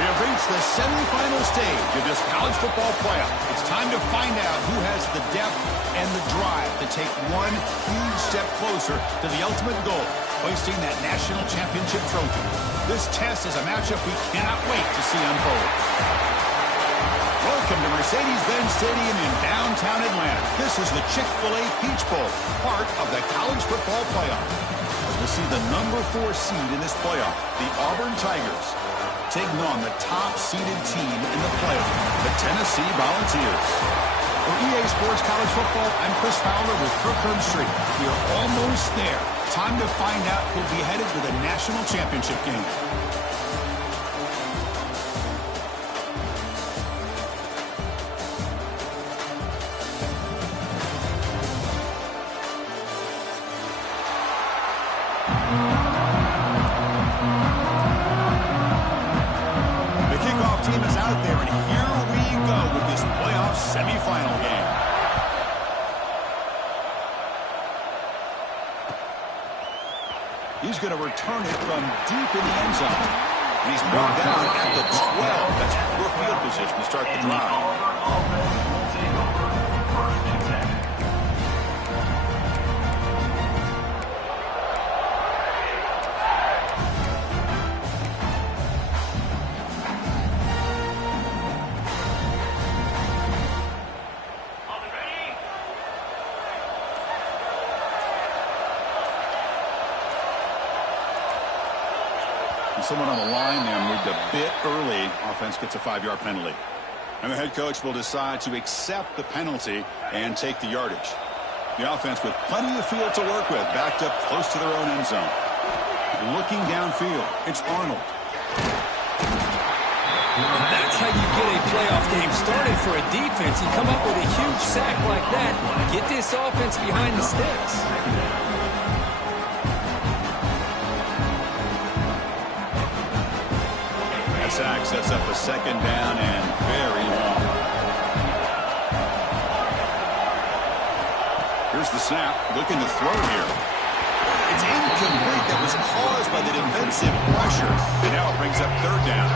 We have reached the semifinal stage of this college football playoff. It's time to find out who has the depth and the drive to take one huge step closer to the ultimate goal, hoisting that national championship trophy. This test is a matchup we cannot wait to see unfold. Welcome to Mercedes-Benz Stadium in downtown Atlanta. This is the Chick-fil-A Peach Bowl, part of the college football playoff. As we'll see the number 4 seed in this playoff, the Auburn Tigers, taking on the top-seeded team in the playoff, the Tennessee Volunteers. For EA Sports College Football, I'm Chris Fowler with Kirk Herbstreit. We are almost there. Time to find out who'll be headed to the national championship game. out there, and here we go with this playoff semifinal game. He's going to return it from deep in the end zone. And he's brought down at the 12. That's poor field position to start the drive. Someone on the line there moved a bit early. Offense gets a 5-yard penalty. And the head coach will decide to accept the penalty and take the yardage. The offense with plenty of field to work with, backed up close to their own end zone. Looking downfield, it's Arnold. That's how you get a playoff game started for a defense. You come up with a huge sack like that, get this offense behind the sticks. Sack sets up a 2nd down and very long. Here's the snap, looking to throw here. It's incomplete. That was caused by the defensive pressure. And now it brings up 3rd down.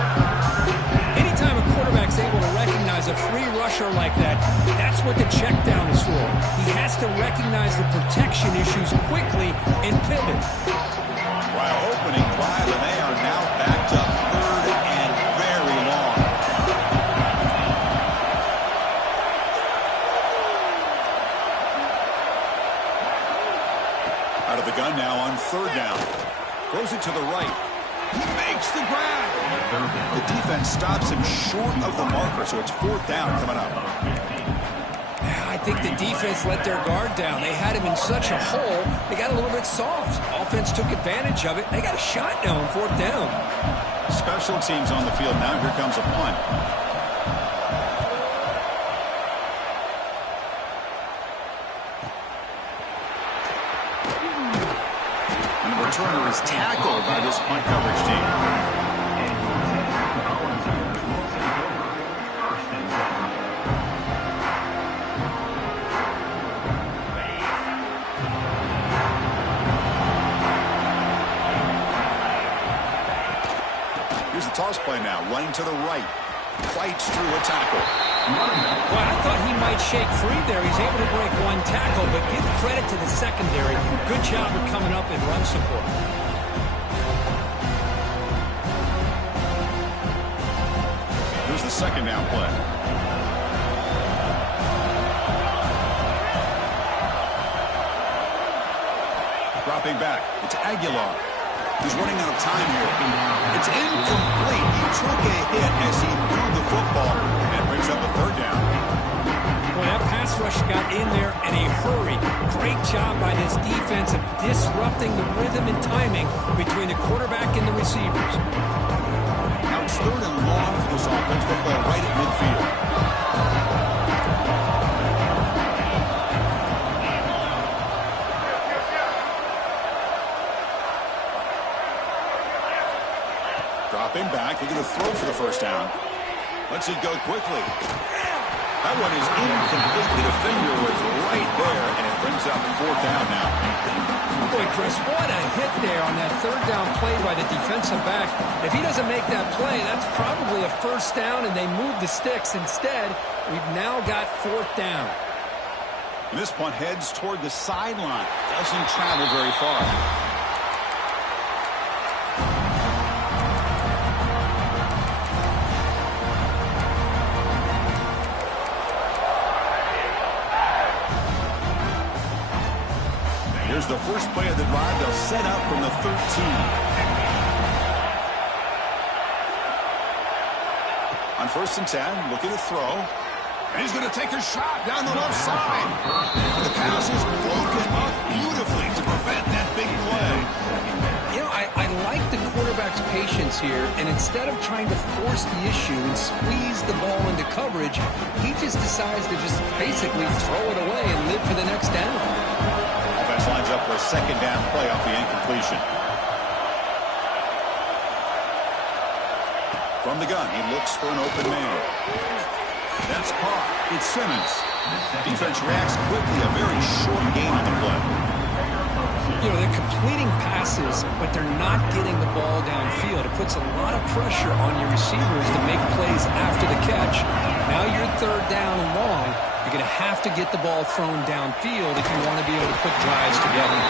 Anytime a quarterback's able to recognize a free rusher like that, that's what the check down is for. He has to recognize the protection issues quickly and pivot. While opening drive, and they are now backed up 3rd and very long. Out of the gun now on 3rd down. Throws it to the right. He makes the grab. The defense stops him short of the marker, so it's 4th down coming up. I think the defense let their guard down. They had him in such a hole, they got a little bit soft. Offense took advantage of it. They got a shot now on 4th down. Special teams on the field now. Here comes a punt. And the returner is tackled by this punt coverage team. Toss play now, running to the right. Fights through a tackle. Well, I thought he might shake free there. He's able to break 1 tackle, but give credit to the secondary. Good job of coming up and run support. Here's the 2nd down play. Dropping back, it's Aguilar. He's running out of time here. It's incomplete. He took a hit as he threw the football and brings up a 3rd down. Well, that pass rush got in there in a hurry. Great job by this defense of disrupting the rhythm and timing between the quarterback and the receivers. Now it's 3rd and long for this offense. They play right at midfield. Dropping back, looking to throw for the 1st down. Lets it go quickly. That one is incomplete. The defender was right there, and it brings up 4th down now. Boy, Chris, what a hit there on that 3rd down play by the defensive back. If he doesn't make that play, that's probably a 1st down, and they move the sticks. Instead, we've now got 4th down. And this punt heads toward the sideline. Doesn't travel very far. Here's the first play of the drive. They'll set up from the 13. On 1st and 10, looking to throw. And he's going to take a shot down the left side. The pass is broken up beautifully to prevent that big play. You know, I like the quarterback's patience here, and instead of trying to force the issue and squeeze the ball into coverage, he just decides to just basically throw it away and live for the next down. Offense lines up for a 2nd down play off the incompletion. From the gun, he looks for an open man. That's caught. It's Simmons. Defense reacts quickly. A very short game on the play. You know, they're completing passes, but they're not getting the ball downfield. It puts a lot of pressure on your receivers to make plays after the catch. Now you're third down and long. You're going to have to get the ball thrown downfield if you want to be able to put drives together.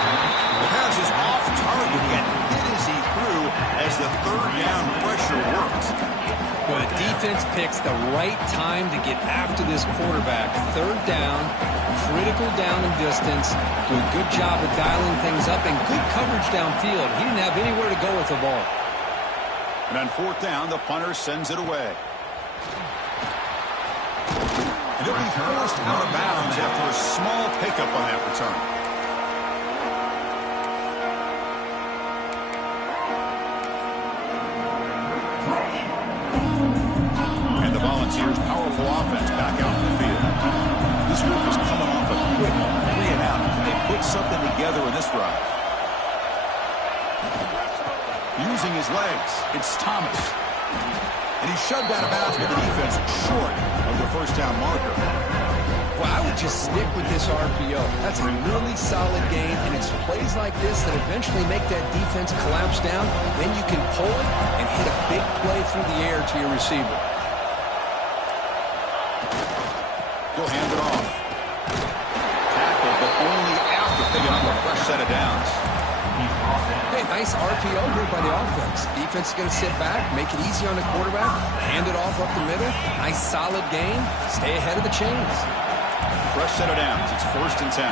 The pass is off target, yet hit as he threw as the third down pressure worked. Well, the defense picks the right time to get after this quarterback. Third down, critical down and distance. Do a good job of dialing things up and good coverage downfield. He didn't have anywhere to go with the ball. And on fourth down, the punter sends it away. And he'll be forced out of bounds after a small pickup on that return. And the Volunteers' powerful offense back out in the field. This group is coming off a quick 3-and-out. Can they put something together in this drive? Using his legs, it's Thomas. And he's shoved out of bounds with the defense short of the first down marker. Well, I would just stick with this RPO. That's a really solid game, and it's plays like this that eventually make that defense collapse down. Then you can pull it and hit a big play through the air to your receiver. He'll hand it off. Tackled, but only after picking up a fresh set of downs. Hey, nice RPO here by the offense. Defense is going to sit back, make it easy on the quarterback, hand it off up the middle. Nice solid game. Stay ahead of the chains. Fresh set of downs. It's 1st and 10.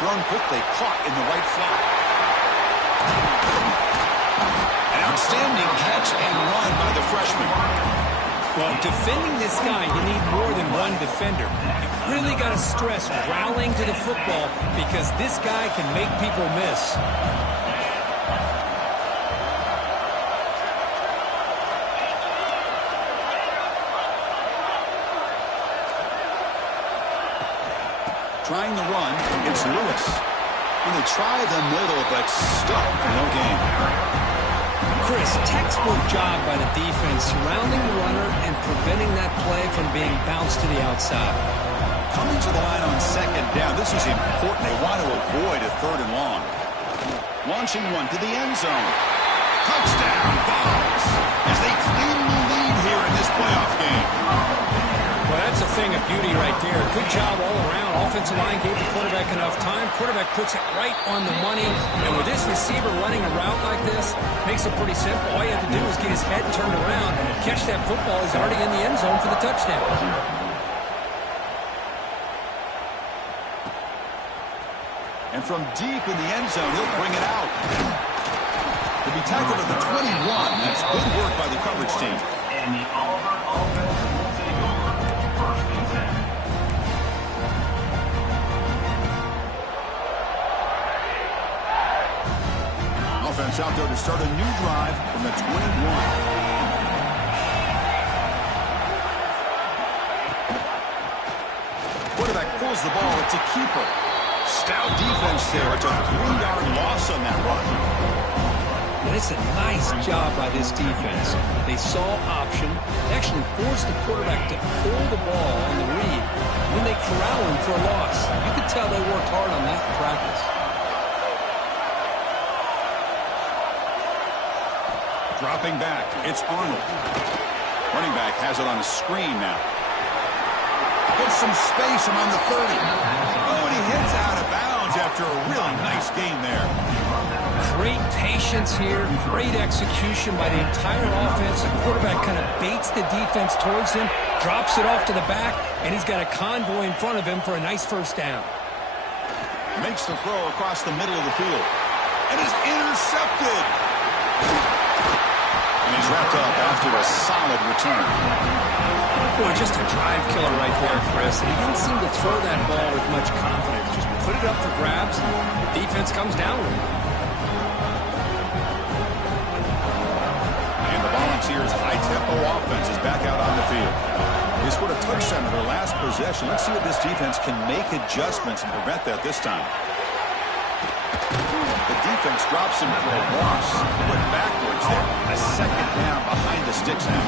Thrown quickly, caught in the right slot. An outstanding catch and run by the freshman. Well, defending this guy, you need more than one defender. You really got to stress rallying to the football because this guy can make people miss. Trying the run, it's Lewis. And they try the middle, but stuck for no gain. Chris, textbook job by the defense surrounding the runner and preventing that play from being bounced to the outside. Coming to the line on second down, this is important. They want to avoid a third and long. Launching one to the end zone. Touchdown, Vols, as they claim the lead here in this playoff game. Well, that's a thing of beauty right there. Good job all around. Offensive line gave the quarterback enough time. Quarterback puts it right on the money. And with this receiver running a route like this, makes it pretty simple. All you have to do is get his head turned around, catch that football. He's already in the end zone for the touchdown. And from deep in the end zone, he'll bring it out. He'll be tackled at the 21. That's good work by the coverage team. And the Auburn offense will take over 1st and 10. Offense out there to start a new drive from the 21. Quarterback pulls the ball. It's a keeper. Stout defense there. It's a 3-yard loss on that run. And it's a nice job by this defense. They saw option, actually forced the quarterback to pull the ball on the read. When they corral him for a loss, you could tell they worked hard on that in practice. Dropping back, it's Arnold. Running back has it on a screen now. Gets some space around the 30. Oh, and he hits out of bounds after a really nice game there. Great patience here, great execution by the entire offense. The quarterback kind of baits the defense towards him, drops it off to the back, and he's got a convoy in front of him for a nice first down. Makes the throw across the middle of the field. And is intercepted. And he's wrapped up after a solid return. Boy, just a drive killer right there, Chris. He didn't seem to throw that ball with much confidence. Just put it up for grabs, and the defense comes down with it. And the Volunteers' high-tempo offense is back out on the field. They scored a touchdown in their last possession. Let's see if this defense can make adjustments and prevent that this time. defense drops him for a loss. He went backwards there. A second down behind the sticks now.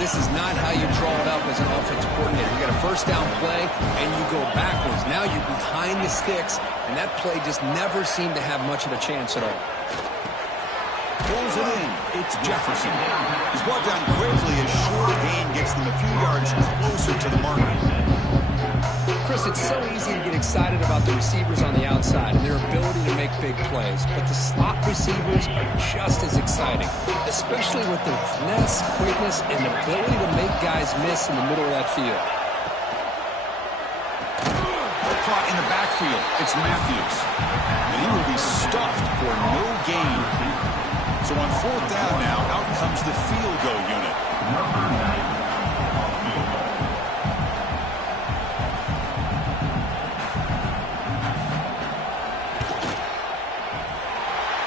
This is not how you draw it up as an offensive coordinator. You got a first down play, and you go backwards. Now you're behind the sticks, and that play just never seemed to have much of a chance at all. Pulls it in. It's Jefferson. He's brought down quickly as short gain gets them a few yards closer to the mark. Chris, it's so easy to get excited about the receivers on the outside and their ability to make big plays, but the slot receivers are just as exciting, especially with their finesse, quickness, and ability to make guys miss in the middle of that field. Caught in the backfield. It's Matthews. And he will be stuffed for no gain. So on fourth down now, out comes the field goal unit.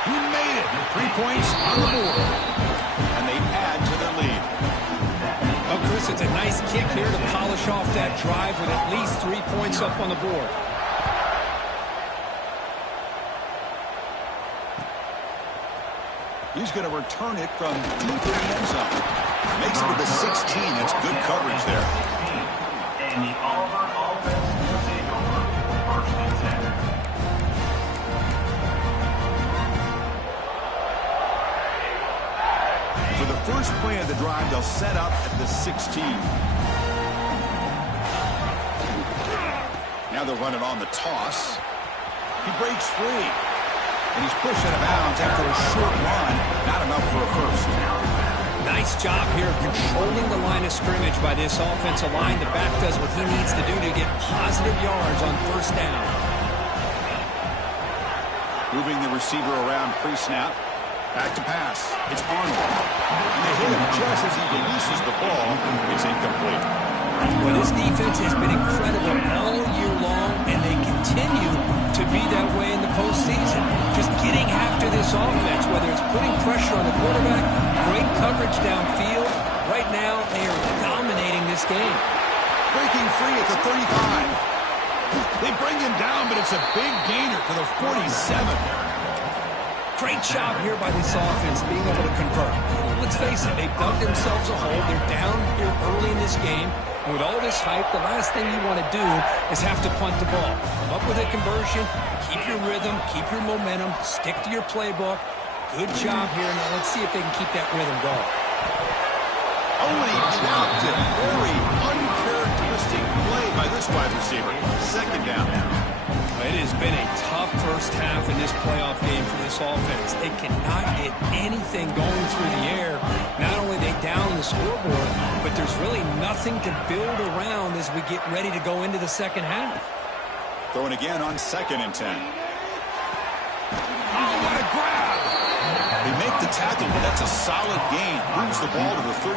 He made it. 3 points on the board. And they add to their lead. Oh, Chris, it's a nice kick here to polish off that drive with at least 3 points up on the board. He's going to return it from deep in the end zone. Makes it to the 16. That's good coverage there. And the Auburn offense will take over first and 10. For the first play of the drive, they'll set up at the 16. Now they'll run it on the toss. He breaks free. And he's pushed out of bounds after a short run. Not enough for a first. Nice job here of controlling the line of scrimmage by this offensive line. The back does what he needs to do to get positive yards on first down. Moving the receiver around pre-snap. Back to pass. It's Arnold. And they hit him just as he releases the ball. It's incomplete. Well, this defense has been incredible all year long, and they continue to be that way in the postseason. Just getting after this offense, whether it's putting pressure on the quarterback, great coverage downfield. Right now, they are dominating this game. Breaking free at the 35. They bring him down, but it's a big gainer to the 47. Great job here by this offense being able to convert. Let's face it, they've dug themselves a hole. They're down here early in this game. And with all this hype, the last thing you want to do is have to punt the ball. Come up with a conversion, keep your rhythm, keep your momentum, stick to your playbook. Good job here. Now let's see if they can keep that rhythm going. Oh, and he dropped it. Very uncharacteristic play by this wide receiver. Second down. It has been a tough first half in this playoff game for this offense. They cannot get anything going through the air. Not only are they down the scoreboard, but there's really nothing to build around as we get ready to go into the second half. Throwing again on 2nd and 10. Oh, what a grab! They make the tackle, but that's a solid gain. Moves the ball to the 34.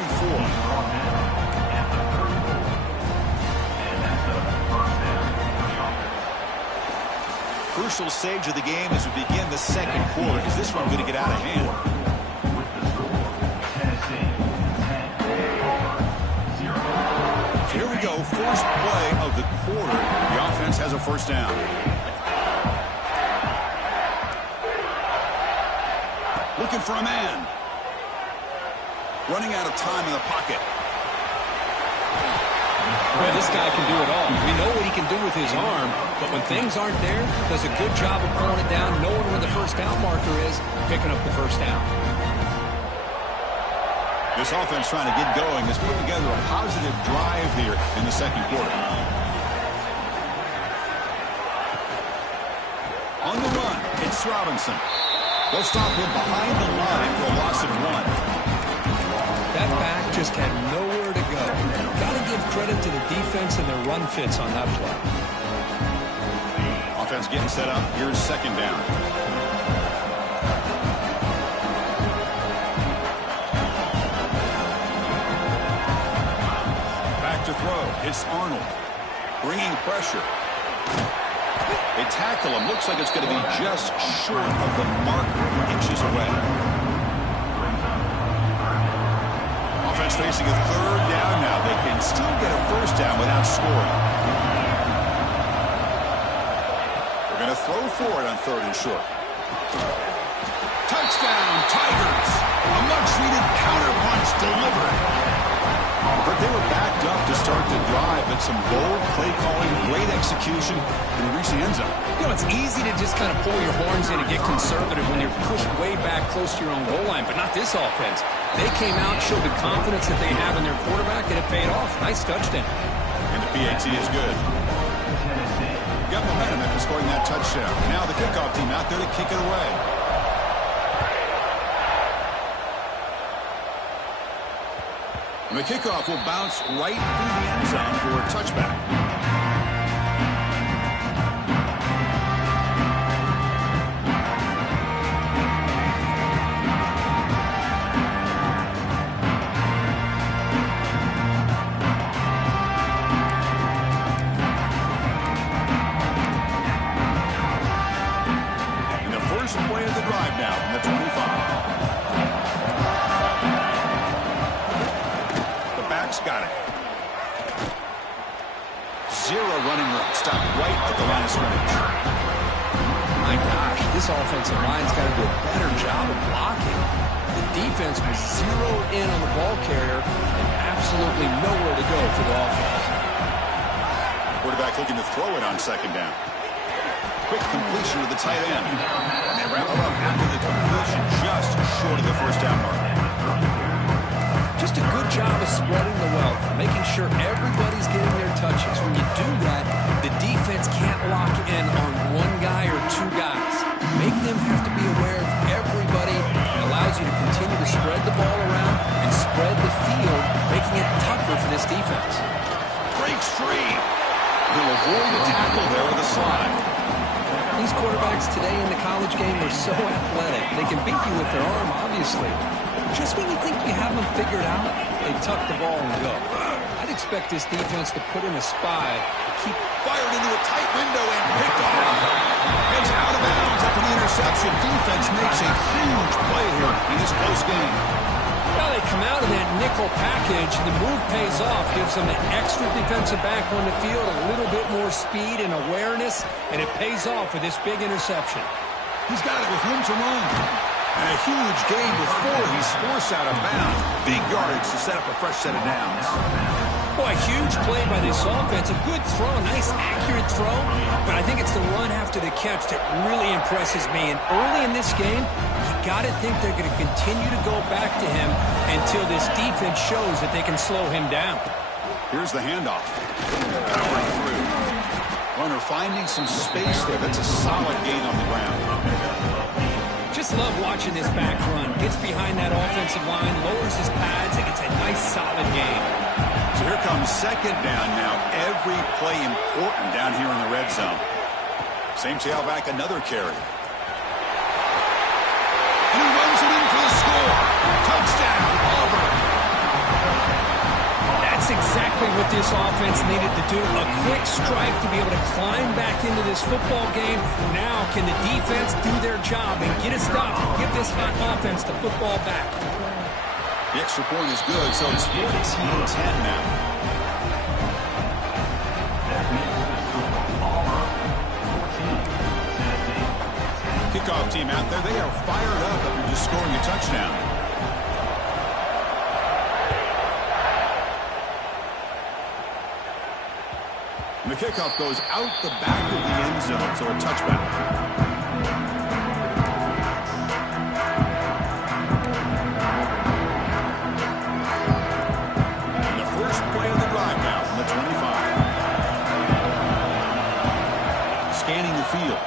Crucial stage of the game as we begin the second quarter. Is this one going to get out of hand? Here we go. First play of the quarter. The offense has a first down. Looking for a man. Running out of time in the pocket. Boy, this guy can do it all. We know what he can do with his arm, but when things aren't there, does a good job of pulling it down, knowing where the first down marker is, picking up the first down. This offense trying to get going has put together a positive drive here in the second quarter. On the run, it's Robinson. They'll stop him behind the line for a loss of 1. That back just had nowhere to go. Got to give credit to the defense and their run fits on that play. Offense getting set up. Here's second down. Back to throw. It's Arnold. Bringing pressure. They tackle him. Looks like it's going to be just short of the marker, inches away. Offense facing a third down now. They can still get a first down without scoring. They're going to throw for it on 3rd and short. Touchdown, Tigers. A much-needed counterpunch delivered. But they were backed up to start the drive, but some bold play calling, great execution, and they reached the end zone. You know, it's easy to just kind of pull your horns in and get conservative when you're pushed way back close to your own goal line, but not this offense. They came out, showed the confidence that they have in their quarterback, and it paid off. Nice touchdown. And the PAT is good. Got momentum after scoring that touchdown. Now the kickoff team out there to kick it away. And the kickoff will bounce right through the end zone for a touchback. Play of the drive now from the 25. The back's got it. Zero running room. Stop right at the line of scrimmage. My gosh, this offensive line's got to do a better job of blocking. The defense was zeroed in on the ball carrier and absolutely nowhere to go for the offense. Quarterback looking to throw it on second down. Quick completion to the tight end. And they wrap it up after the completion just short of the first down mark. Just a good job of spreading the wealth, making sure everybody's getting their touches. When you do that, the defense can't lock in on one guy or two guys. Make them have to be aware of everybody. It allows you to continue to spread the ball around and spread the field, making it tougher for this defense. Breaks free. He'll avoid the tackle there with a slide. These quarterbacks today in the college game are so athletic. They can beat you with their arm, obviously. Just when you think you have them figured out, they tuck the ball and go. I'd expect this defense to put in a spy, keep fired into a tight window and picked off. It's out of bounds after the interception. Defense makes a huge play here in this close game. Well, they come out of that nickel package. The move pays off, gives them an extra defensive back on the field, a little bit more speed and awareness, and it pays off with this big interception. He's got it with room to run. And a huge gain before he's forced out of bounds. Big yardage to set up a fresh set of downs. Boy, huge play by this offense. A good throw, nice accurate throw. But I think it's the run after the catch that really impresses me. And early in this game, you got to think they're going to continue to go back to him until this defense shows that they can slow him down. Here's the handoff. Powering through. Runner finding some space there. That's a solid gain on the ground. Just love watching this back run. Gets behind that offensive line, lowers his pads, and gets a nice solid gain. So here comes second down now. Every play important down here in the red zone. Same tailback, another carry. And he runs it in for the score. Touchdown, Auburn. That's exactly what this offense needed to do. A quick strike to be able to climb back into this football game. Now can the defense do their job and get a stop and give this hot offense the football back? The extra point is good, so it's 14-10 now. Kickoff team out there, they are fired up after just scoring a touchdown. And the kickoff goes out the back of the end zone, so a touchback.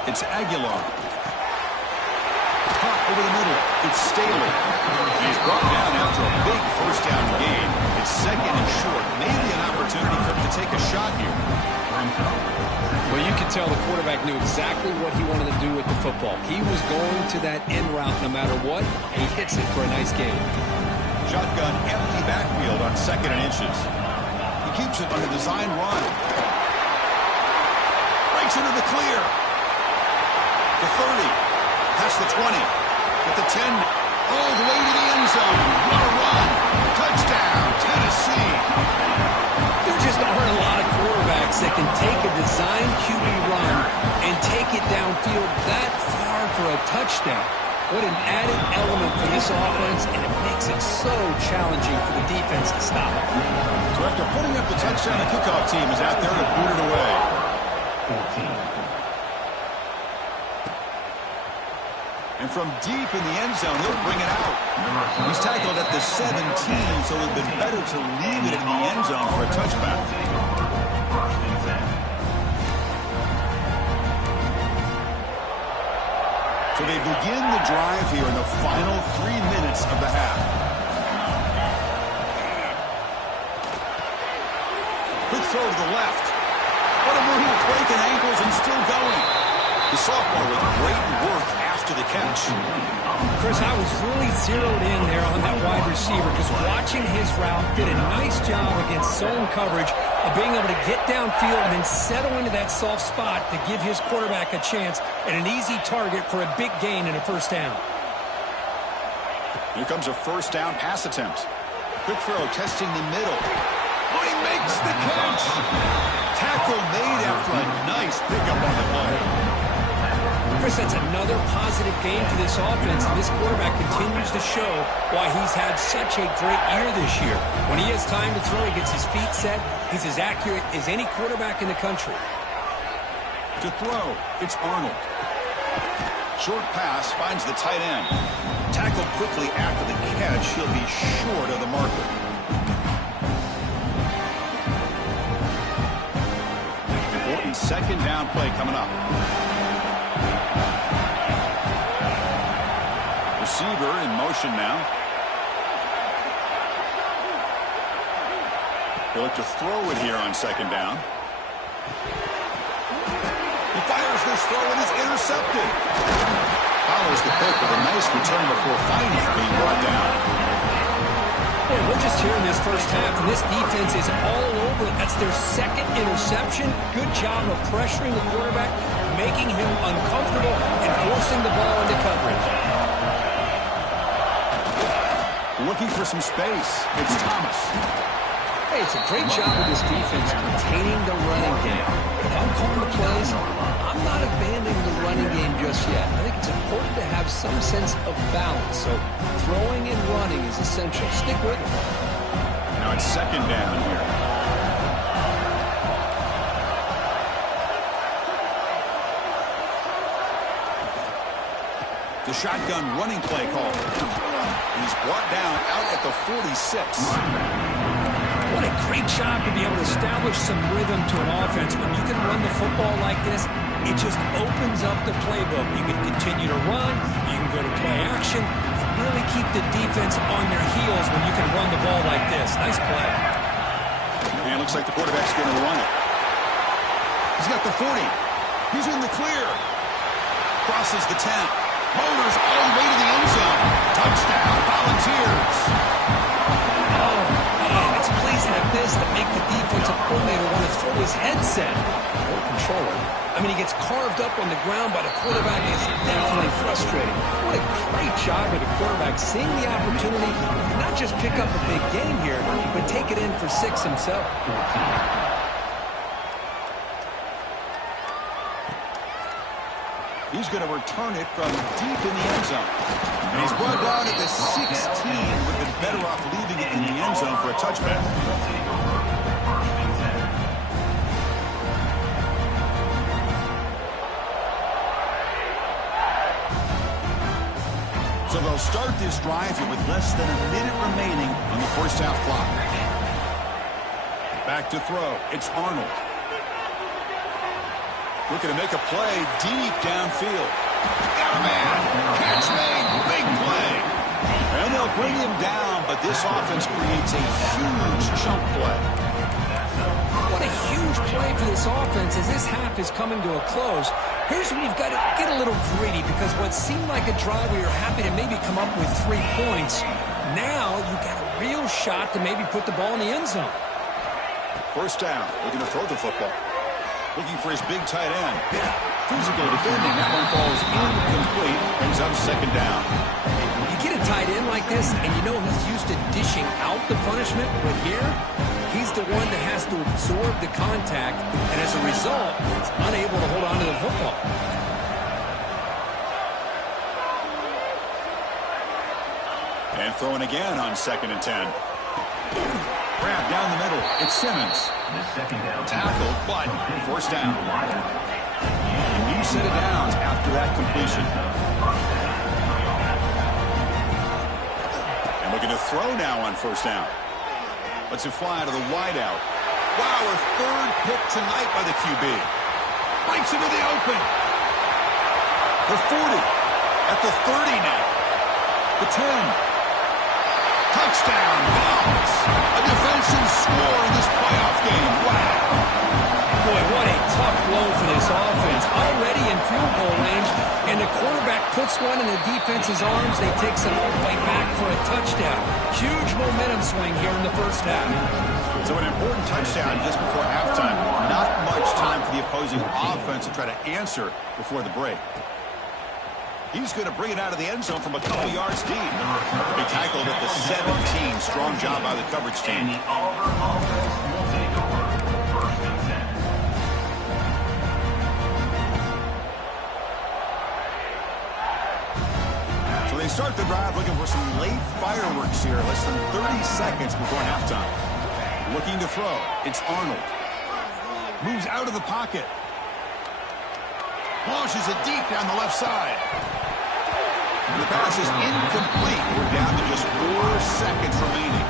It's Aguilar. Caught over the middle. It's Staley. He's brought down after a big first down gain. It's second and short. Maybe an opportunity for him to take a shot here. Well, you can tell the quarterback knew exactly what he wanted to do with the football. He was going to that end route no matter what. He hits it for a nice gain. Shotgun empty backfield on second and inches. He keeps it on the design run. Breaks into the clear. The 30, past the 20, at the 10, all the way to the end zone. What a run. Touchdown, Tennessee. There just aren't a lot of quarterbacks that can take a design QB run and take it downfield that far far for a touchdown. What an added element for this offense, and it makes it so challenging for the defense to stop. So after putting up the touchdown, the kickoff team is out there to boot it away. 14. And from deep in the end zone, he'll bring it out. He's tackled at the 17, so it would have been better to leave it in the end zone for a touchback. So they begin the drive here in the final 3 minutes of the half. Quick throw to the left. What a move, breaking ankles and still going. The sophomore with great work after the catch. Chris, I was really zeroed in there on that wide receiver, just watching his route. Did a nice job against zone coverage of being able to get downfield and then settle into that soft spot to give his quarterback a chance and an easy target for a big gain and a first down. Here comes a first down pass attempt. Quick throw testing the middle. Oh, he makes the catch. Tackle made after a nice pickup on the play. Chris, that's another positive game for this offense, and this quarterback continues to show why he's had such a great year this year. When he has time to throw, he gets his feet set. He's as accurate as any quarterback in the country. To throw, it's Arnold. Short pass finds the tight end. Tackled quickly after the catch. He'll be short of the marker. Important second down play coming up. Receiver in motion now. He'll look to throw it here on second down. He fires this throw and is intercepted. Follows the pick with a nice return before finally being brought down. Boy, we're just here in this first half, and this defense is all over. That's their second interception. Good job of pressuring the quarterback, making him uncomfortable, and forcing the ball into coverage. Looking for some space. It's Thomas. Hey, it's a great job of this defense containing the running game. If I'm calling the plays, I'm not abandoning the running game just yet. I think it's important to have some sense of balance. So throwing and running is essential. Stick with it. Now it's second down here. The shotgun running play call. He's brought down out at the 46. What a great job to be able to establish some rhythm to an offense. When you can run the football like this, it just opens up the playbook. You can continue to run. You can go to play action. Really keep the defense on their heels when you can run the ball like this. Nice play. And it looks like the quarterback's going to run it. He's got the 40. He's in the clear. Crosses the 10. Motors all the way to the end zone. Touchdown, Volunteers. Oh, man, it's plays like this that make the defensive coordinator want to throw his headset. Or controller. I mean, he gets carved up on the ground by the quarterback. It's definitely frustrating. What a great job of the quarterback seeing the opportunity to not just pick up a big game here, but take it in for 6 himself. He's going to return it from deep in the end zone. And he's brought down at the 16. Would have been better off leaving it in the end zone for a touchback. So they'll start this drive here with less than a minute remaining on the first half clock. Back to throw. It's Arnold. Looking to make a play deep downfield. Got a man. Catch made. Big play. And they'll bring him down, but this offense creates a huge chunk play. What a huge play for this offense as this half is coming to a close. Here's when you've got to get a little greedy, because what seemed like a drive where you're happy to maybe come up with 3 points, now you've got a real shot to maybe put the ball in the end zone. First down. Looking to throw the football. Looking for his big tight end. Physical defending. That one falls incomplete. Brings up second down. You get a tight end like this, and you know he's used to dishing out the punishment, but here, he's the one that has to absorb the contact, and as a result, he's unable to hold on to the football. And throwing again on 2nd and 10. Grab down the middle. It's Simmons. The second down. Tackled, but forced down. A new set of downs after that completion. And looking to throw now on 1st down. Lets it fly out of the wideout. Wow, a 3rd pick tonight by the QB. Breaks into the open. The 40. At the 30 now. The 10. Touchdown, Balls. A defensive score in this playoff game. Wow. Boy, what a tough blow for this offense. Already in field goal range, and the quarterback puts one in the defense's arms. They takes it all the way back for a touchdown. Huge momentum swing here in the 1st half. So an important touchdown just before halftime. Not much time for the opposing offense to try to answer before the break. He's going to bring it out of the end zone from a couple yards deep. They tackled at the 17. Strong job by the coverage team. And the Auburn offense will take over 1st and 10. So they start the drive looking for some late fireworks here. Less than 30 seconds before halftime. Looking to throw. It's Arnold. Moves out of the pocket. Launches it deep down the left side. The pass is incomplete. We're down to just 4 seconds remaining.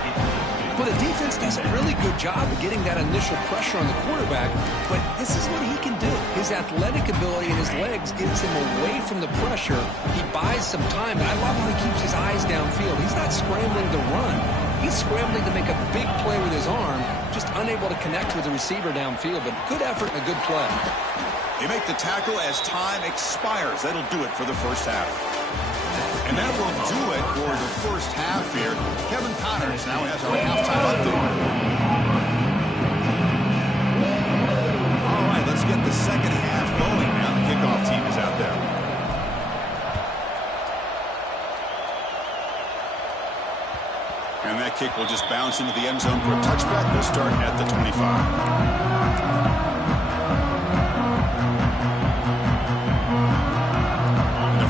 Well, the defense does a really good job of getting that initial pressure on the quarterback, but this is what he can do. His athletic ability and his legs gets him away from the pressure. He buys some time, and I love how he keeps his eyes downfield. He's not scrambling to run. He's scrambling to make a big play with his arm, just unable to connect with the receiver downfield, but good effort and a good play. They make the tackle as time expires. That'll do it for the 1st half. And that will do it for the 1st half here. Kevin Connors now has our halftime update. All right, let's get the 2nd half going now. The kickoff team is out there. And that kick will just bounce into the end zone for a touchback. We'll start at the 25.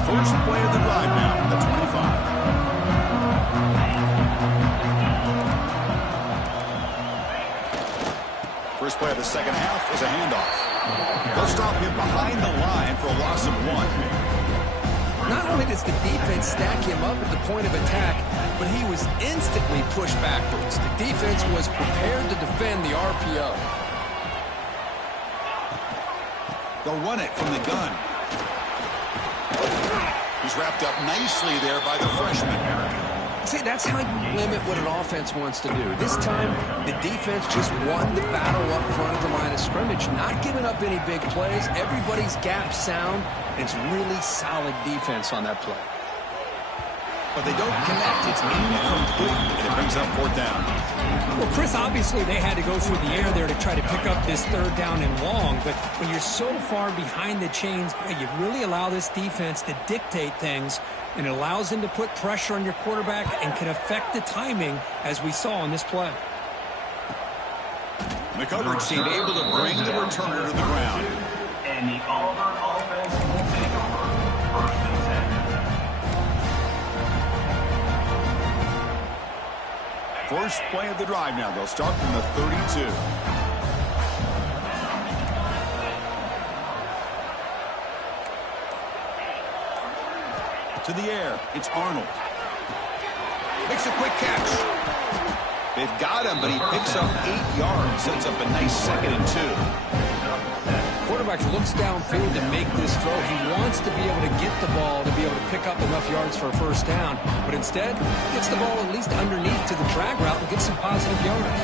First play of the drive now from the 25. First play of the 2nd half is a handoff. They'll stop him behind the line for a loss of 1. Not only does the defense stack him up at the point of attack, but he was instantly pushed backwards. The defense was prepared to defend the RPO. They'll run it from the gun. He's wrapped up nicely there by the freshman. See, that's how you limit what an offense wants to do. This time, the defense just won the battle up front of the line of scrimmage, not giving up any big plays. Everybody's gap sound. It's really solid defense on that play. But they don't connect. It's incomplete, and it brings up 4th down. Well, Chris, obviously they had to go through the air there to try to pick up this 3rd down and long, but when you're so far behind the chains, you really allow this defense to dictate things, and it allows them to put pressure on your quarterback and can affect the timing, as we saw on this play. The coverage team able to bring the returner to the ground. And the Auburn offense will take over 1st and 10. First play of the drive now. They'll start from the 32. To the air. It's Arnold. Makes a quick catch. They've got him, but he picks up 8 yards. Sets up a nice 2nd and 2. Quarterback looks downfield to make this throw. He wants to be able to get the ball to be able to pick up enough yards for a 1st down, but instead gets the ball at least underneath to the drag route and gets some positive yards.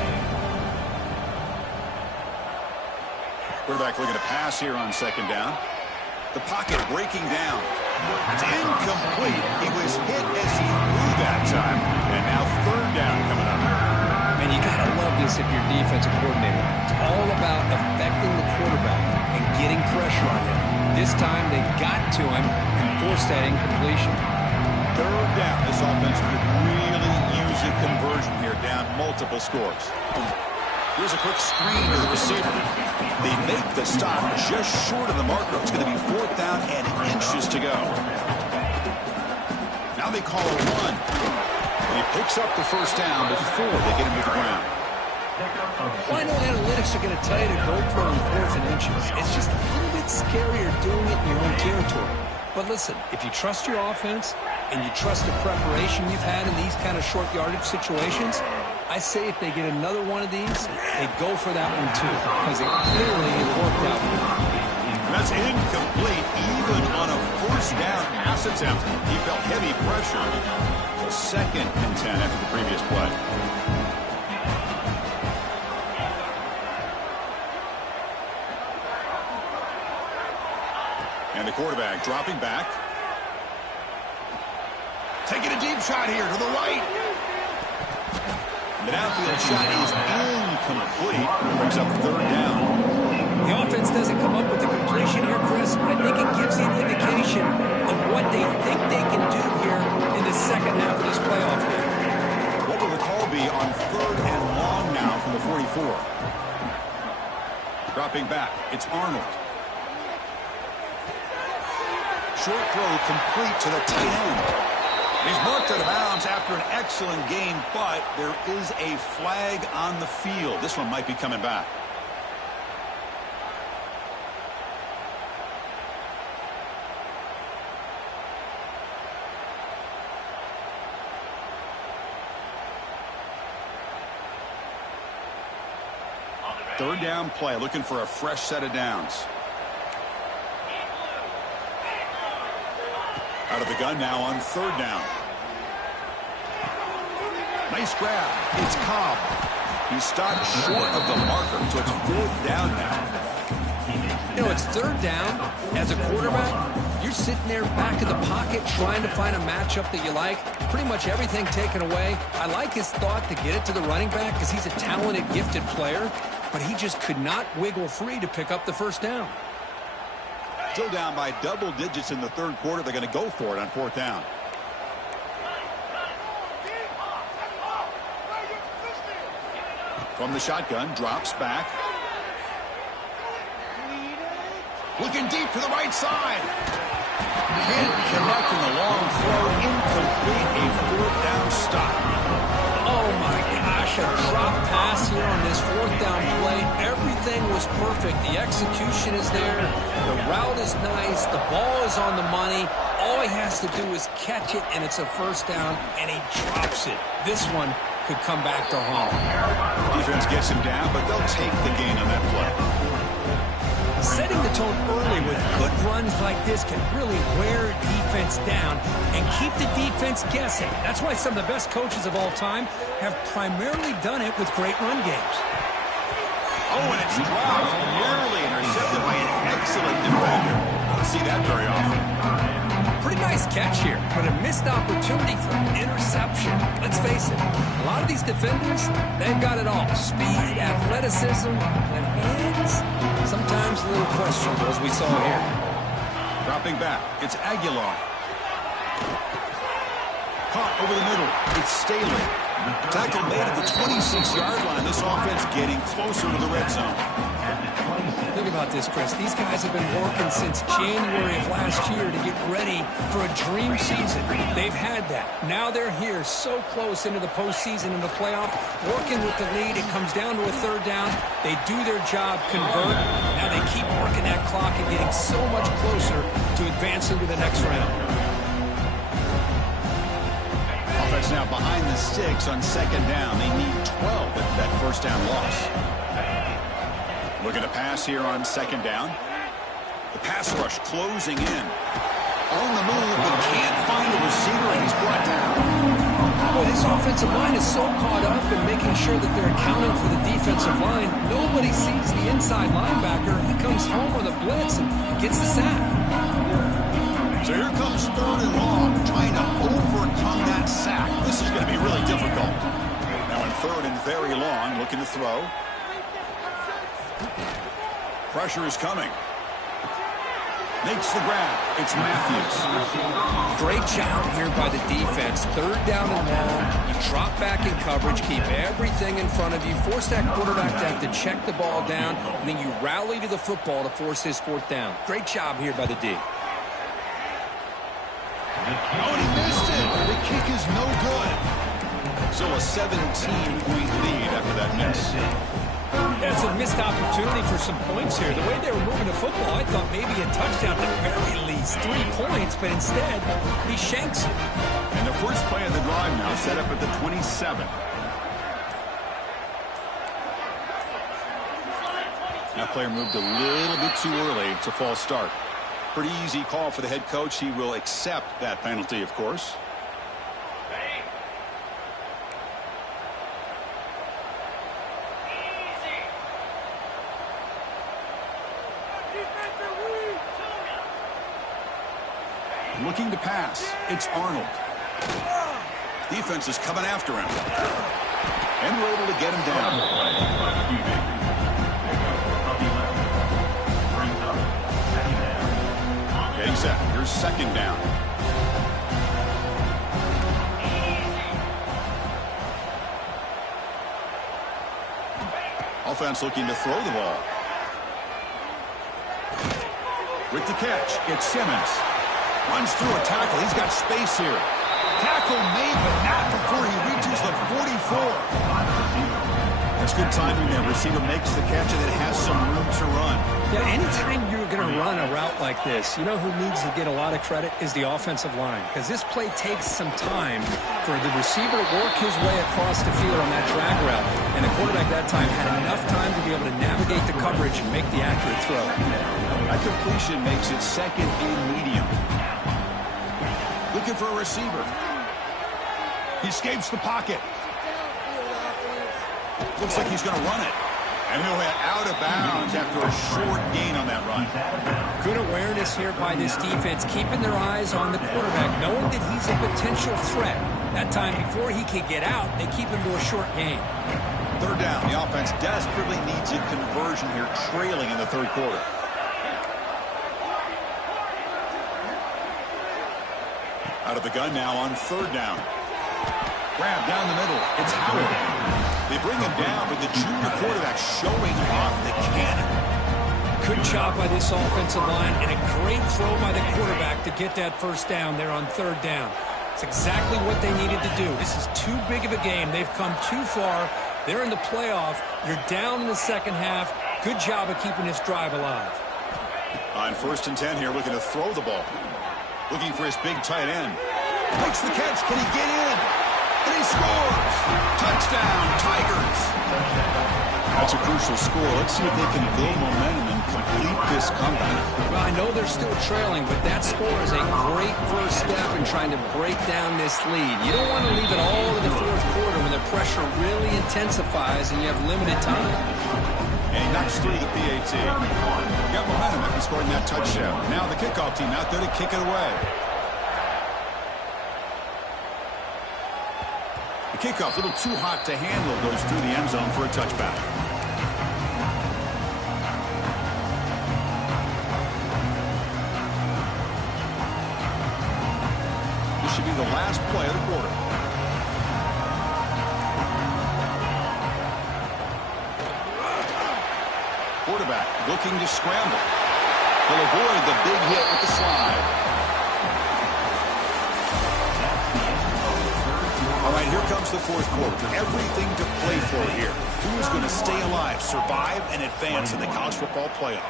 Quarterback looking to pass here on 2nd down. The pocket breaking down. It's incomplete. He was hit as he threw that time, and now 3rd down coming up. And you got to love this if you're defensive coordinator. It's all about affecting the quarterback and getting pressure on him. This time they got to him and forced that incompletion. 3rd down. This offense could really use a conversion here, down multiple scores. Here's a quick screen to the receiver. They make the stop just short of the marker. It's going to be 4th down and inches to go. Now they call a run. And he picks up the first down before they get him to the ground. Well, I know analytics are going to tell you to go for it on 4th and inches. It's just a little bit scarier doing it in your own territory. But listen, if you trust your offense and you trust the preparation you've had in these kind of short yardage situations, I say if they get another one of these, they go for that one too, because it clearly has worked out for them. That's incomplete, even on a first down pass attempt. He felt heavy pressure. So 2nd and 10 after the previous play. And the quarterback dropping back. Taking a deep shot here to the right. The downfield shot is incomplete. Brings up 3rd down. The offense doesn't come up with the completion here, Chris, but I think it gives you an indication of what they think they can do here in the second half of this playoff game. What will the call be on 3rd and long now from the 44? Dropping back. It's Arnold. Short throw complete to the tight end. He's marked out of bounds after an excellent game, but there is a flag on the field. This one might be coming back. Third down play, looking for a fresh set of downs. Out of the gun now on 3rd down. Nice grab. It's Cobb. He stopped short of the marker, so it's 4th down now. You know, it's 3rd down. As a quarterback, you're sitting there back in the pocket trying to find a matchup that you like. Pretty much everything taken away. I like his thought to get it to the running back because he's a talented, gifted player, but he just could not wiggle free to pick up the first down. Still down by double digits in the 3rd quarter. They're going to go for it on 4th down. From the shotgun, drops back. Looking deep to the right side. Can't connect in the long throw. Incomplete. A 4th down stop. Oh, my gosh. A drop pass here on this 4th down play. Everything was perfect. The execution is there. The route is nice. The ball is on the money. All he has to do is catch it, and it's a first down, and he drops it. This one could come back to home. Defense gets him down, but they'll take the gain on that play. Setting the tone early with good runs like this can really wear defense down and keep the defense guessing. That's why some of the best coaches of all time have primarily done it with great run games. Oh, and it's dropped, nearly intercepted by an excellent defender. Don't see that very often. Pretty nice catch here, but a missed opportunity for interception. Let's face it, a lot of these defenders, they've got it all. Speed, athleticism, and hands. Sometimes a little questionable, as we saw here. Dropping back, it's Aguilar. Caught over the middle, it's Staley. Tackle made at the 26-yard line. This offense getting closer to the red zone. Think about this, Chris. These guys have been working since January of last year to get ready for a dream season. They've had that. Now they're here so close into the postseason and the playoff, working with the lead. It comes down to a 3rd down. They do their job, convert. Now they keep working that clock and getting so much closer to advancing to the next round. Offense now behind the sticks on 2nd down. They need 12 with that first down loss. Looking to pass here on 2nd down. The pass rush closing in. On the move, but can't find a receiver, and he's brought down. Boy, this offensive line is so caught up in making sure that they're accounting for the defensive line. Nobody sees the inside linebacker. He comes home with a blitz and gets the sack. So here comes 3rd and long, trying to overcome that sack. This is going to be really difficult. Now in 3rd and very long, looking to throw. Pressure is coming. Makes the grab. It's Matthews. Great job here by the defense. 3rd down and long. You drop back in coverage, keep everything in front of you, force that quarterback to have to check the ball down, and then you rally to the football to force his 4th down. Great job here by the D. Oh, and he missed it. The kick is no good. Still a 17-point lead after that miss. That's a missed opportunity for some points here. The way they were moving the football, I thought maybe a touchdown at the very least, 3 points, but instead, he shanks it. And the first play of the drive now set up at the 27. That player moved a little bit too early. It's a false start. Pretty easy call for the head coach. He will accept that penalty, of course. Looking to pass. It's Arnold. Defense is coming after him. And we're able to get him down. Getting set. Here's second down. Offense looking to throw the ball. With the catch, it's Simmons. Runs through a tackle. He's got space here. Tackle made, but not before he reaches the 44. That's good timing there. Receiver makes the catch and it has some room to run. Yeah, anytime you're going to run a route like this, you know who needs to get a lot of credit is the offensive line. Because this play takes some time for the receiver to work his way across the field on that drag route. And the quarterback that time had enough time to be able to navigate the coverage and make the accurate throw. That completion makes it second and medium. Looking for a receiver. He escapes the pocket. Looks like he's going to run it. And he'll head out of bounds after a short gain on that run. Good awareness here by this defense, keeping their eyes on the quarterback, knowing that he's a potential threat. That time before he can get out, they keep him to a short gain. Third down. The offense desperately needs a conversion here, trailing in the third quarter. Out of the gun now on third down. Grab down the middle. It's Howard. They bring him down, but the junior quarterback showing off the cannon. Good job by this offensive line and a great throw by the quarterback to get that first down there on third down. It's exactly what they needed to do. This is too big of a game. They've come too far. They're in the playoff. You're down in the second half. Good job of keeping this drive alive. On 1st and 10 here, looking to throw the ball. Looking for his big tight end. Makes the catch. Can he get in? And he scores! Touchdown, Tigers! That's a crucial score. Let's see if they can build momentum and complete this comeback. Well, I know they're still trailing, but that score is a great first step in trying to break down this lead. You don't want to leave it all to the fourth quarter when the pressure really intensifies and you have limited time. And he knocks through the PAT. Got momentum after scoring that touchdown. Now the kickoff team out there to kick it away. The kickoff, a little too hot to handle, goes through the end zone for a touchback. This should be the last play of the quarter. Quarterback looking to scramble. He'll avoid the big hit with the slide. All right, here comes the fourth quarter. Everything to play for here. Who is going to stay alive, survive, and advance in the college football playoff?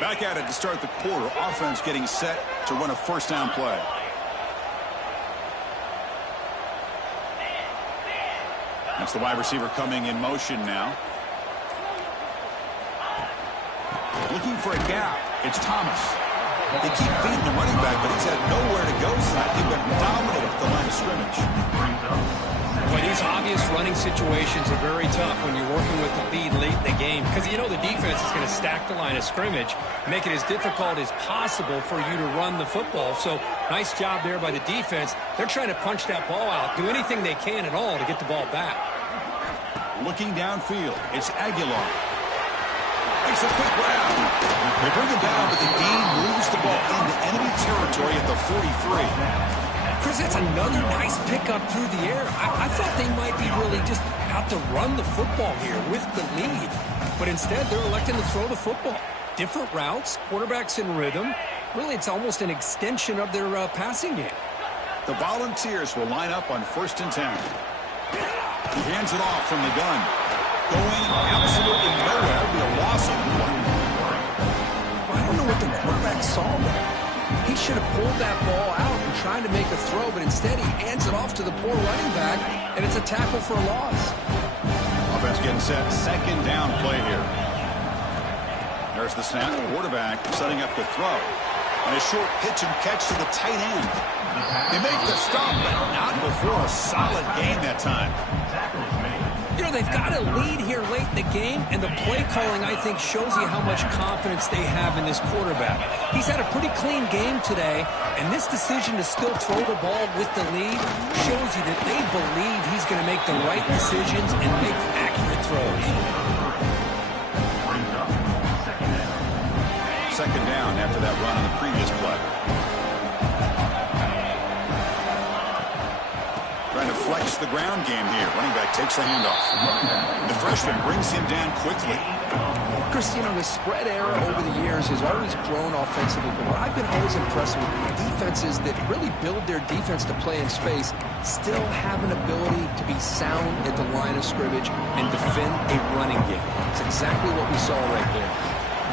Back at it to start the quarter. Offense getting set to run a first down play. That's the wide receiver coming in motion now. Looking for a gap. It's Thomas. They keep feeding the running back, but he's had nowhere to go tonight. They've been dominant at the line of scrimmage. But these obvious running situations are very tough when you're working with the lead late in the game because you know the defense is going to stack the line of scrimmage, make it as difficult as possible for you to run the football. So nice job there by the defense. They're trying to punch that ball out, do anything they can at all to get the ball back. Looking downfield, it's Aguilar. Makes a quick grab. They bring him down, but the game moves the ball into enemy territory at the 43. Chris, that's another nice pickup through the air. I thought they might be really just out to run the football here with the lead. But instead, they're electing to throw the football. Different routes, quarterbacks in rhythm. really it's almost an extension of their passing game. The Volunteers will line up on 1st and 10. He hands it off from the gun. Going absolutely nowhere. It'll be a loss of 1. I don't know what the quarterback saw there. He should have pulled that ball out and tried to make a throw, but instead he hands it off to the poor running back, and it's a tackle for a loss. Offense getting set. 2nd down play here. There's the snap. Quarterback setting up the throw. And a short pitch and catch to the tight end. They make the stop, but not before a solid gain that time. You know, they've got a lead here late in the game, and the play calling, I think, shows you how much confidence they have in this quarterback. He's had a pretty clean game today, and this decision to still throw the ball with the lead shows you that they believe he's going to make the right decisions and make accurate throws. 2nd down after that run on the previous play. Trying to flex the ground game here. Running back takes the handoff. The freshman brings him down quickly. Chris, you know, the spread era over the years has always grown offensively, but what I've been always impressed with defenses that really build their defense to play in space still have an ability to be sound at the line of scrimmage and defend a running game. It's exactly what we saw right there.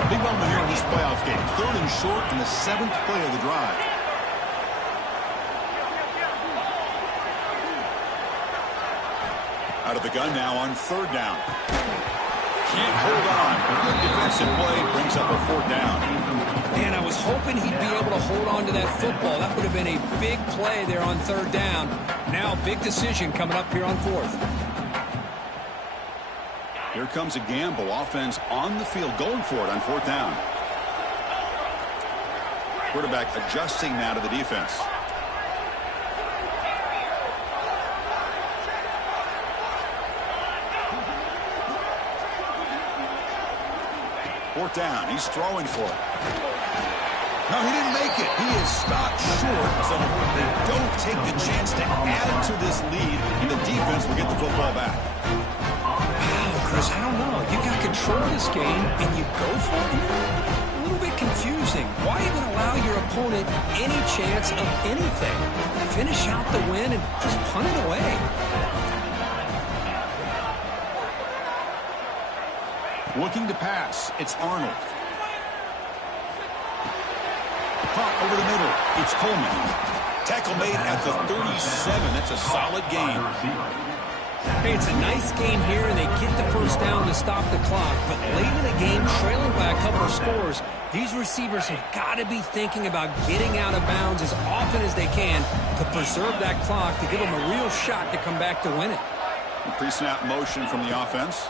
A big moment here in this playoff game. 3rd and short in the 7th play of the drive. Out of the gun now on 3rd down. Can't hold on. Good defensive play brings up a 4th down. Man, I was hoping he'd be able to hold on to that football. That would have been a big play there on 3rd down. Now, big decision coming up here on 4th. Here comes a gamble. Offense on the field going for it on 4th down. Quarterback adjusting now to the defense. Fourth down. He's throwing for it. No, he didn't make it. He is stopped short, so they don't take the chance to add to this lead, and the defense will get the football back. Chris, I don't know. You got control of this game, and you go for it here? A little bit confusing. Why even allow your opponent any chance of anything? Finish out the win and just punt it away. Looking to pass. It's Arnold. Caught over the middle. It's Coleman. Tackle made at the 37. That's a solid gain. Hey, it's a nice game here, and they get the 1st down to stop the clock. But late in the game, trailing by a couple of scores, these receivers have got to be thinking about getting out of bounds as often as they can to preserve that clock, to give them a real shot to come back to win it. Pre-snap motion from the offense.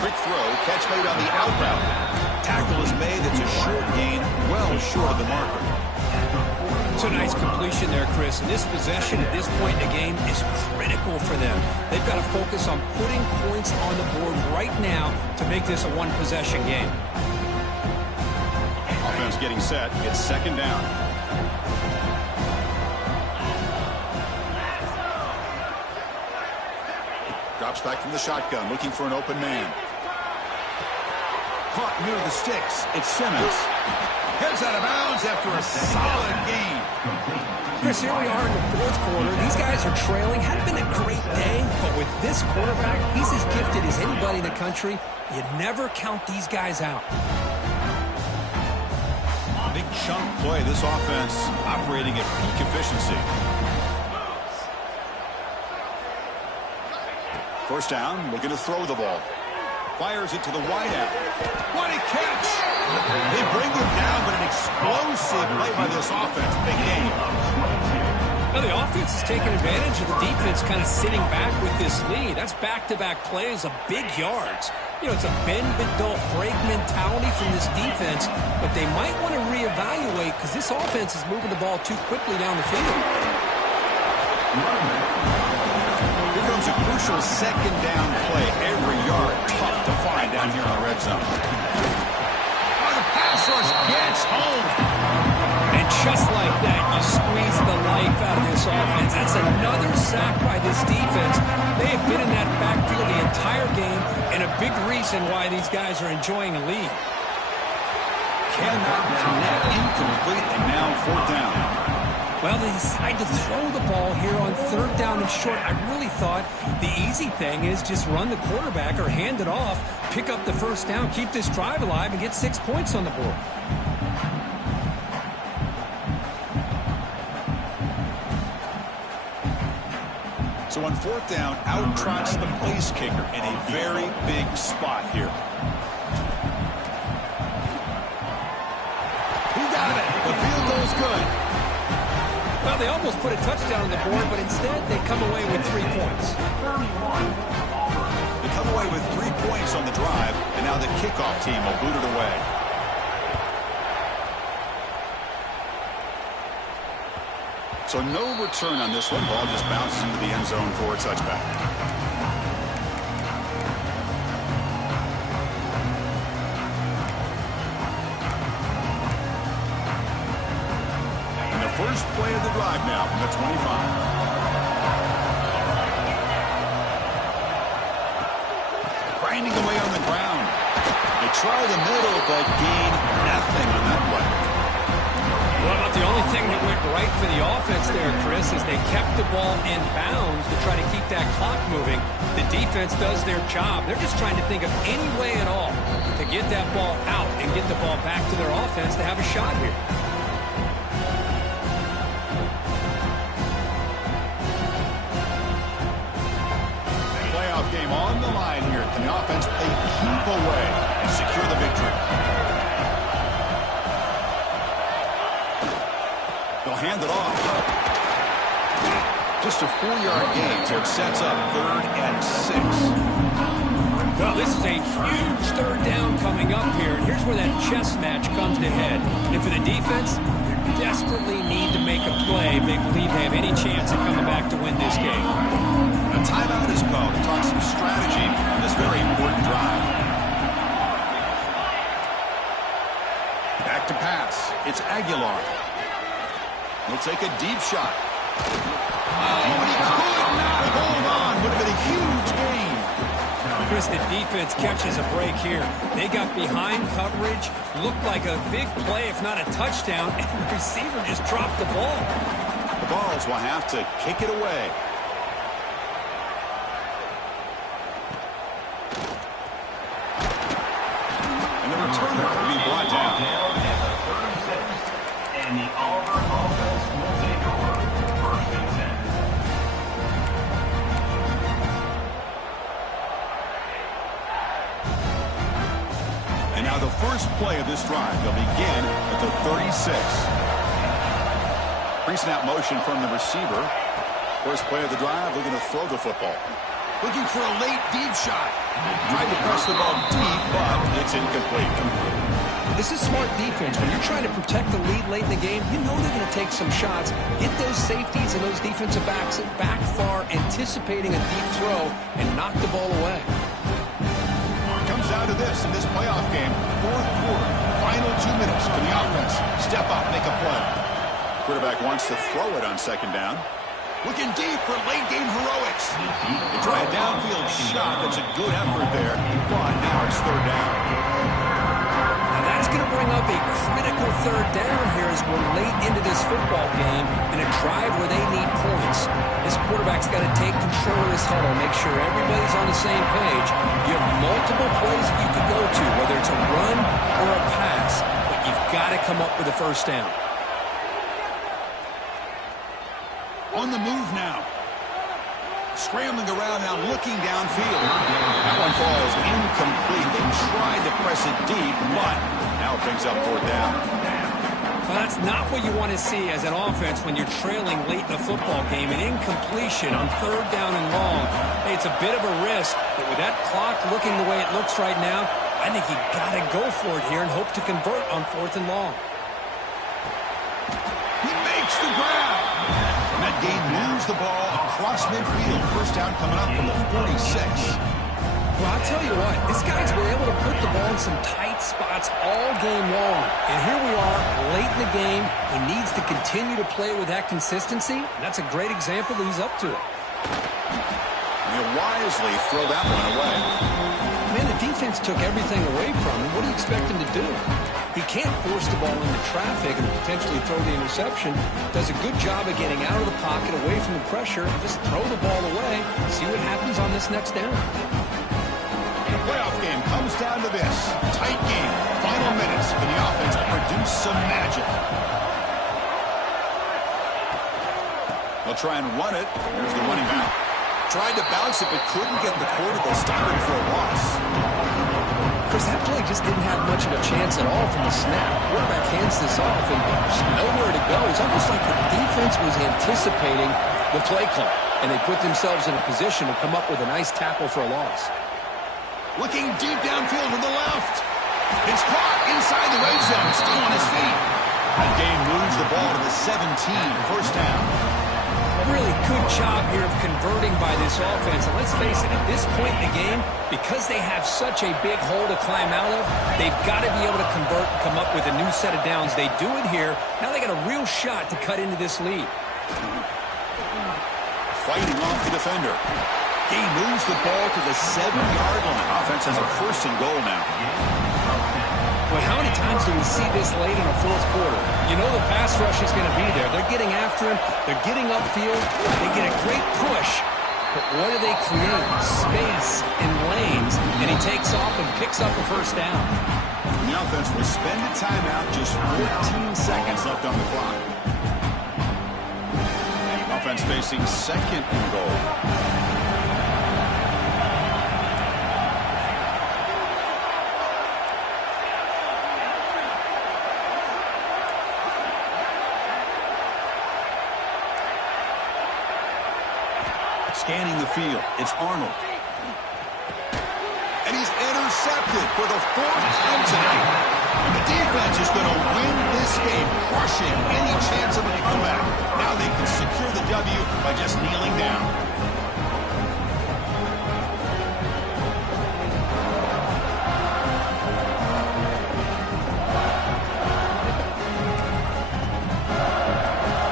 Quick throw, catch made on the out route. Tackle is made. It's a short gain, well short of the marker. It's a nice completion there, Chris. And this possession at this point in the game is critical for them. They've got to focus on putting points on the board right now to make this a one-possession game. Offense getting set. It's 2nd down. Drops back from the shotgun, looking for an open man. Caught near the sticks. It's Simmons. Heads out of bounds after a solid gain. Chris, here we are in the 4th quarter. These guys are trailing. Hadn't been a great day, but with this quarterback, he's as gifted as anybody in the country. You never count these guys out. Big chunk play. This offense operating at peak efficiency. 1st down, looking to throw the ball. Fires it to the wideout. What a catch! They bring him down, but an explosive play by this offense. Big game. Now the offense is taking advantage of the defense kind of sitting back with this lead. That's back-to-back plays of big yards. You know, it's a bend-but-don't-break mentality from this defense, but they might want to reevaluate because this offense is moving the ball too quickly down the field. Here comes a crucial 2nd down play. Every yard tough to find down here in the red zone. Oh, the pass rush gets home. And just like that, you squeeze the life out of this offense. That's another sack by this defense. They have been in that backfield the entire game, and a big reason why these guys are enjoying a lead. cannot connect. Incomplete, and now 4th down. Well, they decide to throw the ball here on 3rd down and short. I really thought the easy thing is just run the quarterback or hand it off, pick up the 1st down, keep this drive alive, and get 6 points on the board. So on 4th down, out trots the place kicker in a very big spot here. He got it. The field goal is good. Well, they almost put a touchdown on the board, but instead they come away with 3 points. They come away with 3 points on the drive, and now the kickoff team will boot it away. So no return on this one. Ball just bounces into the end zone for a touchback. And the first play of the drive now from the 25. Grinding away on the ground. They try the middle, but gain nothing on that play. Well, the only thing that went right for the offense there, Chris, is they kept the ball in bounds to try to keep that clock moving. The defense does their job. They're just trying to think of any way at all to get that ball out and get the ball back to their offense to have a shot here. Playoff game on the line here. Can the offense play keep away and secure the victory? They'll hand it off. Just a 4-yard gain, so it sets up 3rd and 6. Well, this is a huge 3rd down coming up here, and here's where that chess match comes to head. And for the defense, they desperately need to make a play if they believe they have any chance of coming back to win this game. A timeout is called to talk some strategy on this very important drive. Back to pass. It's Aguilar. He'll take a deep shot. Oh, he could not hold on. Would have been a huge gain. Chris, the defense catches a break here. They got behind coverage, looked like a big play, if not a touchdown, and the receiver just dropped the ball. The Vols will have to kick it away. And the returner will be brought down. And the Auburn offense will take over 1st and 10. And now the first play of this drive. They'll begin at the 36. Pre-snap motion from the receiver. First play of the drive, looking to throw the football. Looking for a late deep shot. Tried to press the ball deep, but it's incomplete. This is smart defense. When you're trying to protect the lead late in the game, you know they're going to take some shots, get those safeties and those defensive backs back far, anticipating a deep throw, and knock the ball away. It comes down to this in this playoff game. 4th quarter, final 2 minutes for the offense. Step up, make a play. Quarterback wants to throw it on 2nd down. Looking deep for late game heroics. They try a downfield shot. That's a good effort there, but now it's 3rd down. That's going to bring up a critical 3rd down here as we're late into this football game in a drive where they need points. This quarterback's got to take control of this huddle, make sure everybody's on the same page. You have multiple plays that you can go to, whether it's a run or a pass, but you've got to come up with a 1st down. On the move now. Scrambling around now, looking downfield. That one falls incomplete. They tried to press it deep, but now it brings up 4th down. Well, that's not what you want to see as an offense when you're trailing late in a football game. An incompletion on 3rd down and long. Hey, it's a bit of a risk, but with that clock looking the way it looks right now, I think you got to go for it here and hope to convert on 4th and long. He makes the grab. And that game moves the ball across midfield. 1st down coming up from the 46. Well, I'll tell you what, this guy's been able to put the ball in some tight spots all game long. And here we are, late in the game. He needs to continue to play with that consistency. And that's a great example that he's up to it. He'll wisely throw that one away. Man, the defense took everything away from him. What do you expect him to do? He can't force the ball into traffic and potentially throw the interception. Does a good job of getting out of the pocket, away from the pressure. Just throw the ball away. See what happens on this next down. The playoff game comes down to this. Tight game. Final minutes. Can the offense produce some magic? They'll try and run it. Here's the running back. Tried to bounce it, but couldn't get the quarter. They'll stop it for a loss. Chris, that play just didn't have much of a chance at all from the snap. Quarterback hands this off, and there's nowhere to go. It's almost like the defense was anticipating the play call, and they put themselves in a position to come up with a nice tackle for a loss. Looking deep downfield to the left. It's caught inside the red zone, still on his feet. And Game moves the ball to the 17, first down. Really good job here of converting by this offense. And let's face it, at this point in the game, because they have such a big hole to climb out of, they've got to be able to convert and come up with a new set of downs. They do it here. Now they got a real shot to cut into this lead. Fighting off the defender. He moves the ball to the 7-yard line. Offense has a first and goal now. But how many times do we see this late in the fourth quarter? You know the pass rush is going to be there. They're getting after him. They're getting upfield. They get a great push. But what do they create? Space and lanes. And he takes off and picks up a first down. And the offense will spend a timeout. Just 14 seconds left on the clock. Offense facing second and goal. Scanning the field, it's Arnold. And he's intercepted for the 4th time tonight. And the defense is going to win this game, crushing any chance of a comeback. Now they can secure the W by just kneeling down.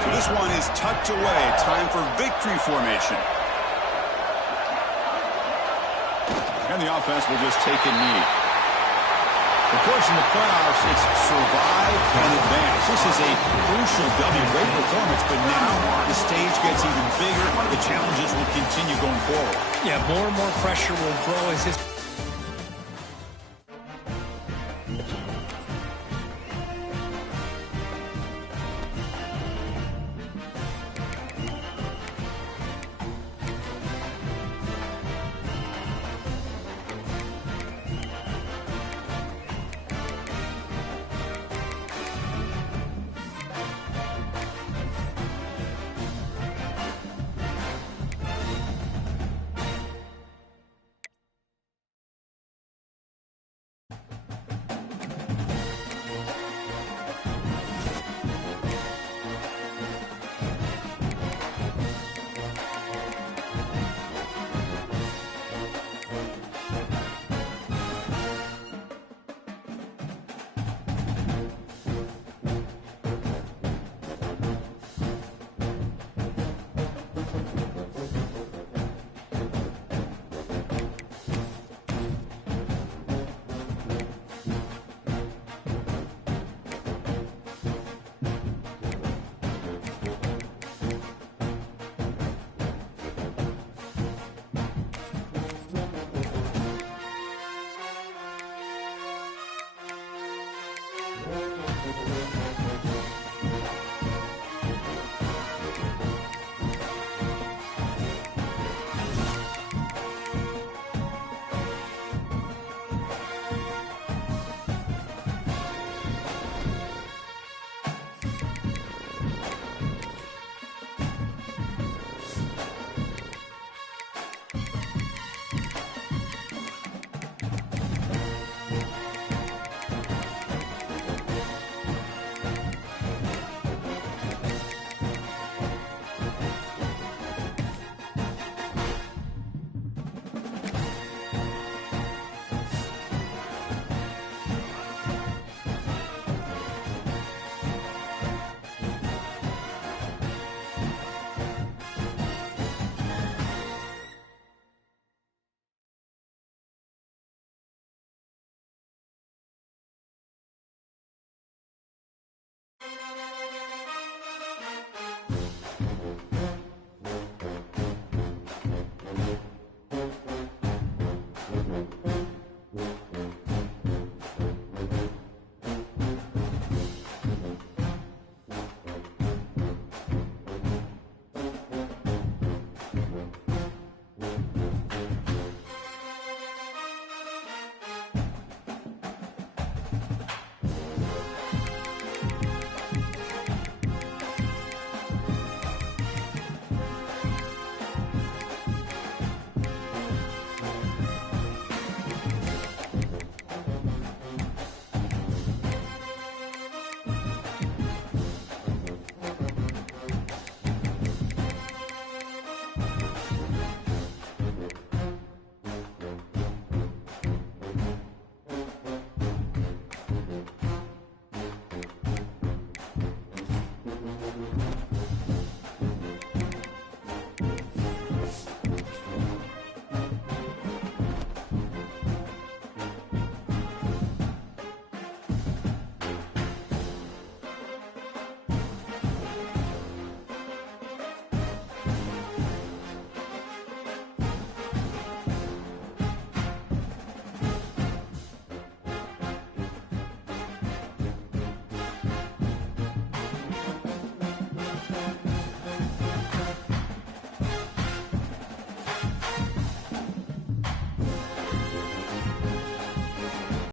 So this one is tucked away. Time for victory formation. And the offense will just take a knee. Of course, in the playoffs, it's survive and advance. This is a crucial W. Great performance, but now the stage gets even bigger. The challenges will continue going forward. Yeah, more and more pressure will grow as his...